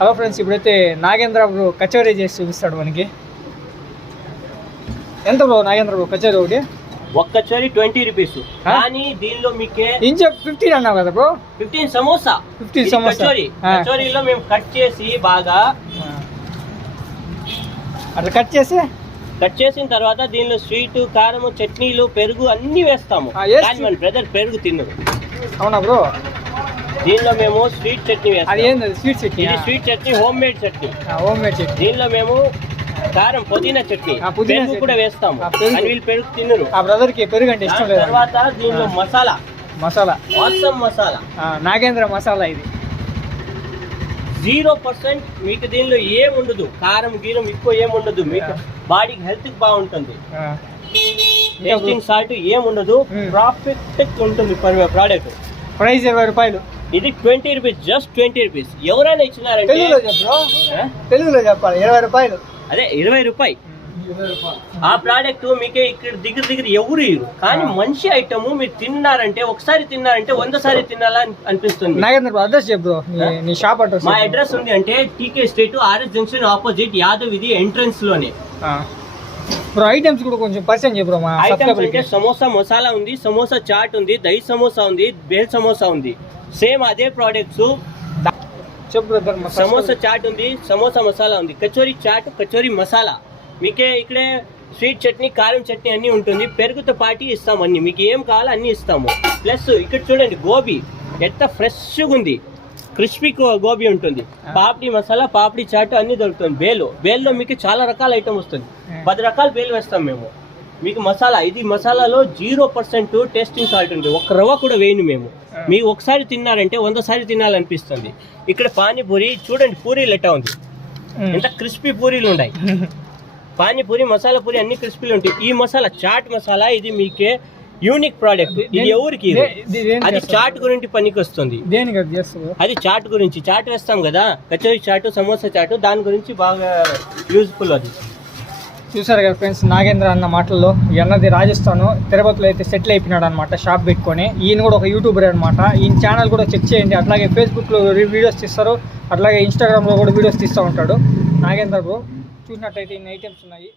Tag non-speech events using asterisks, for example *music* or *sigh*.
Hello friends ఇప్పుడైతే Nagendra bro kachori చేసి చూపిస్తాడు మనకి. ఎంత బ్రో నాగేంద్ర బ్రో కచోరీ ఒకటి? ఒక్క చోరీ ట్వంటీ రూపీస్? కానీ దీనిలో మీకే ఇంచ ఫిఫ్టీన్ అన్నావు కదా బ్రో? ఫిఫ్టీన్ సమోసా. 15 ఇది సమోసా. కచోరీ. కచోరీలో మేము కట్ చేసి బాగా అట్లా కట్ చేసి? కట్ చేసిన తర్వాత దీనిలో స్వీట్ కారం చట్నీలు పెరుగు అన్ని వేస్తాము. కానీ మన బ్రదర్ పెరుగు తిన్నరు అవునా బ్రో? దీనిలో మేము స్వీట్ చట్నీ అది వేస్తాం ఏంది? స్వీట్ చట్నీ? ఇది sweet chutney homemade chutney. Homemade chutney. దీనిలో మేము కారం పుదీనా చట్నీ ఆ, పుదీనా పెరుగు చట్నీ. కూడా వేస్తాము. ఆ, పెరుగు. అని వీళ్ళు పెరుగు తిన్నరు. ఆ బ్రదర్కి పెరుగు అంటే ఇష్టం దాని లేదు తర్వాత దీనిలో మసాలా. మసాలా. వాసం మసాలా. ఆ, నాగేంద్ర మసాలా ఇది. జీరో పర్సెంట్ మీకు దీనిలో ఏం ఉండదు. కారం గీరం ఎక్కువ ఏం ఉండదు. మీకు బాడీకి హెల్త్కి బాగుంటుంది. ఆ, టేస్టింగ్ సాల్ట్ ఏం ఉండదు. Hmm. ప్రాఫిట్ ఉంటుంది. పర్ ప్రోడక్ట్ ప్రైస్ ఇరవై రూపాయలు. ఇది twenty rupees just twenty rupees. ఎవరైనా ఇచ్చినారంటే తెలుగులో చెప్పు? తెలుగులో చెప్పాలి. ఇరవై రూపాయలు. అదే ఇరవై రూపాయి ఆ ప్రోడక్ట్ మీకే ఇక్కడ దగ్గర దగ్గర ఎవరు ఇరు కానీ మంచి ఐటమ్ మీరు తిన్నారంటే ఒకసారి తిన్నారంటే వంద సారి తినాలా అని అనిపిస్తుంది. నాగేంద్ర అడ్రస్ చెప్పు నీ- షాప్ అడ్రస్ మా అడ్రస్ ఉంది అంటే TK state RS junction opposite Yadav ఇది ఎంట్రన్స్లోనే. బ్రో ఐటమ్స్ కూడా కొంచెం పరిచయం చెప్పు మా ఐటమ్స్ అంటే. సమోసా మసాలా ఉంది సమోసా చాట్ ఉంది దహి సమోసా ఉంది బేల్ సమోసా ఉంది. సేమ్ అదే ప్రోడక్ట్స్ చెప్పు బ్రదర్ సమోసా చాట్ ఉంది సమోసా మసాలా ఉంది. కచోరీ చాట్ కచోరీ మసాలా. మీకే ఇక్కడే స్వీట్ చట్నీ కారం చట్నీ అన్ని ఉంటుంది. పెరుగుతో పాటి ఇస్తాము అన్ని. మీకు ఏం కావాలో అన్ని ఇస్తాము. ప్లస్ ఇక్కడ చూడండి గోబీ. ఎంత ఫ్రెష్గా ఉంది. క్రిస్పీ గోబీ ఉంటుంది. పాపడి మసాలా పాపడి చాట్ అన్ని దొరుకుతుంది బేలు. బేల్లో మీకు చాలా రకాల ఐటమ్ వస్తుంది. పది రకాల బేలు వేస్తాం మేము. మీకు మసాలా ఇది మసాలాలో జీరో పర్సెంట్ టేస్టింగ్ సాల్ట్ ఉంటుంది. ఒక్క రవ్వ కూడా వేయను మేము. మీకు ఒకసారి తిన్నారంటే వంద సారి తినాలనిపిస్తుంది. ఇక్కడ పానీపూరి చూడండి పూరీలు ఎట్టా ఉంది. ఎంత క్రిస్పీ పూరీలు ఉన్నాయి. *laughs* పానీపూరి మసాలా పూరి అన్ని క్రిస్పీలు ఉంటాయి. ఈ మసాలా చాట్ మసాలా ఇది మీకే యూనిక్ ప్రోడక్ట్. ఇది ఎవరికి అది? చాట్ గురించి పనికి వస్తుంది దేనికి అది చాట్ గురించి. చాట్ వేస్తాం కదా కచోరీ చాట్ సమోసా చాట్ దాని గురించి బాగా యూజ్ఫుల్ అది. చూసారు కదా ఫ్రెండ్స్ నాగేంద్ర అన్న మాటల్లో ఈ అన్నది రాజస్థాన్ తిరుపతిలో అయితే సెటిల్ అయిపోయినాడు అనమాట షాప్ పెట్టుకొని. ఈయన కూడా ఒక యూట్యూబర్ అనమాట ఈయన ఛానల్ కూడా చెక్ చేయండి. అట్లాగే ఫేస్బుక్లో వీడియోస్ తీస్తారు. అట్లాగే ఇన్స్టాగ్రామ్లో కూడా వీడియోస్ తీస్తూ ఉంటాడు. నాగేంద్ర బ్రో చూసినట్టయితే ఇన్ని ఐటమ్స్ ఉన్నాయి.